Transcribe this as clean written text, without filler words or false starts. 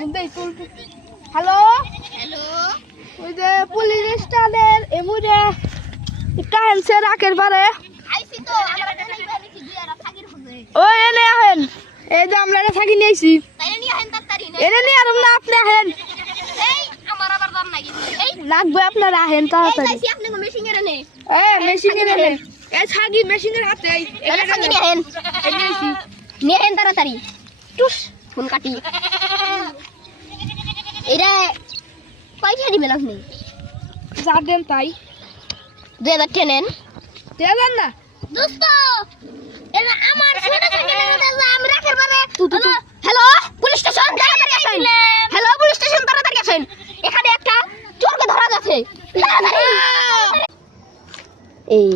hello hello ওই যে police স্টেশনের এমুরে একটা হ্যান্সে রাখের পারে আইছি তো আমরা দেখাই পাইছি দুই আর থাকির হবে ওই এনে আহেন এই যে আমরা থাকি নিয়েছি তাইলে নিয়ে আহেন তাড়াতাড়ি না এনে নিয়ে আর না আপনি আহেন এই আমার আবার দাম লাগি এই লাগবে আপনারা আহেন তাড়াতাড়ি তাইছি আপনি মেশিং এর নে মেশিনের এনে এই ছাগি মেশিনের হাতে এই তাহলে থাকি নিয়ে আহেন নিয়ে আহেন তাড়াতাড়ি টুস ফোন কাটি এরা পয়সা দিবেন আপনি যা দেন তাই 2000 টাকা নেন দেবেন না দোস্ত এটা আমার ছোট সাইকেলের মধ্যে আমি রাখার পারে হ্যালো পুলিশ স্টেশন তাড়াতাড়ি আসেন হ্যালো পুলিশ স্টেশন তাড়াতাড়ি আসেন এখানে একটা চোরকে ধরা যাচ্ছে তাড়াতাড়ি এই